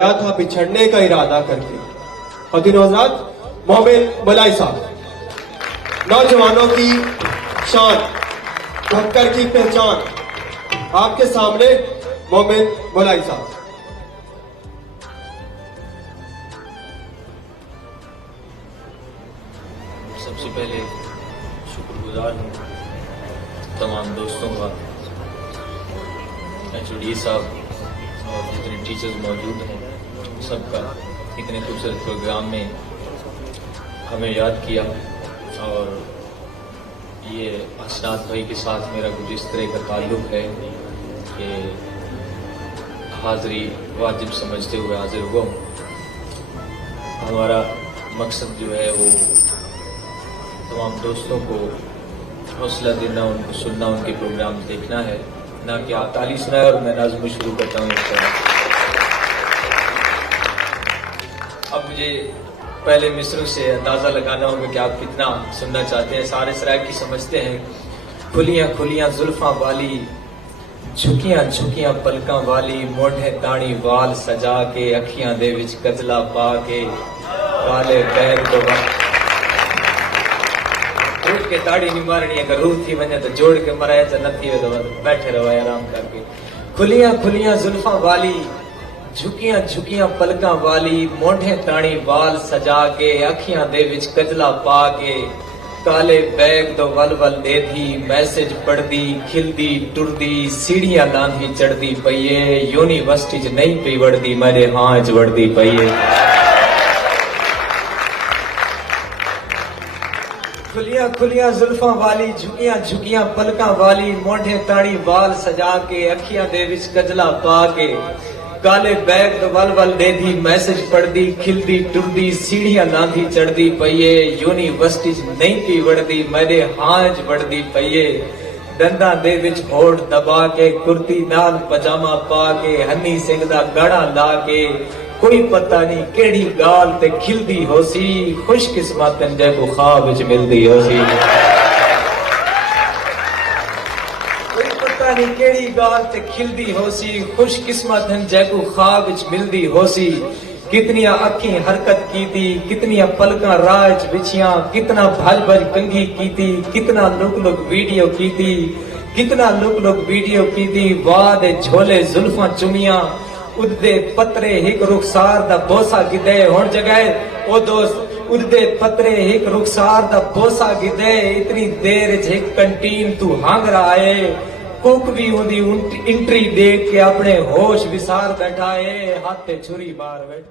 था बिछड़ने का इरादा करके। खवातीन और हज़रात, मोमिन मलाई साहब नौजवानों की शान, भक्कर की पहचान, आपके सामने मोमिन मलाई साहब। सबसे पहले शुक्रगुजार हूँ तमाम दोस्तों का, HOD साहब और जितने टीचर्स मौजूद हैं सबका, इतने खूबसूरत प्रोग्राम में हमें याद किया। और ये हसनात भाई के साथ मेरा कुछ इस तरह का ताल्लुक़ है कि हाज़री वाजिब समझते हुए हाजिर हुआ। हमारा मकसद जो है वो तमाम दोस्तों को हौसला देना, उनको सुनना, उनके प्रोग्राम देखना है, ना कि आप ताली सुनाए और मैं नाज़्म शुरू करता हूँ इस तरह। अब मुझे पहले मिसरों से अंदाज़ा लगाना होगा कि आप कितना सुनना चाहते हैं। सारे सराय की समझते हैं। खुलियां खुलियां जुल्फां वाली, झुकियां झुकियां पलकां वाली, मोढ़े ताणी वाल सजा के, अखियां दे विच कजला पा के, काले बैग दो उठ के ताड़ी नहीं मारनी, अगर रूह थी वने तो जोड़ के मराया, तो न थी तो बैठे रहो आराम करके। खुलियां खुलियां जुल्फां वाली, झुकियां झुकियां पलकां वाली, मोढ़े ताणी वाल सजा के, अखियां दे विच कजला पा के, काले बैग दो वल वल देधी, मैसेज पढ़दी खिलदी टुरदी, सीढ़ियां लांधी चढ़दी पईए, यूनिवर्सिटी च नहीं पई वड़दी, मेरे हां च वड़दी पईए। खुलियां खुलियां जुल्फां वाली, झुकियां झुकियां पलकां वाली, मोढ़े ताड़ी वाल सजा के, अखियां दे विच कजला पा के, काले बैग वल वल देधी, मैसेज पढ़दी खिलदी टुरदी, सीढ़ियां लांधी चढ़दी पईए, यूनिवर्सिटी नहीं पी वड़दी, मेरे हांज वड़दी पईए। दंदां दे विच होठ दबा के, कुर्ती नाल पजामा पा के, हनी सिंह दा गड़ा ला के, कोई पता नहीं केड़ी गाल ते खिलदी होसी, खुश किस्मत जैको ख्वाब विच मिलदी होसी। कोई पता नहीं केड़ी गाल ते खिलदी होसी, खुश किस्मत जैको ख्वाब विच मिलदी होसी। कितनियां अखीं हरकत कीती, कितनियां पलकां राज बिछियां, कितना भज भज कंघी कीती, कितना लुक लुक वीडियो कीती, कितना लुक लुक वीडियो कीती, वाह दे झोले जुल्फां चुमियां, उदे पत्रे हिक रुखसार दा बोसा गिदे, हुण जगह ओ दोस्त उदे पत्रे हिक रुखसार दा बोसा गिदे, इतनी देर च हिक कंटीन तू हांगरा आए, कुक भी उदी इंट्री देख के अपने होश विसार बैठा है, हाथ ते छुरी मार बैठ।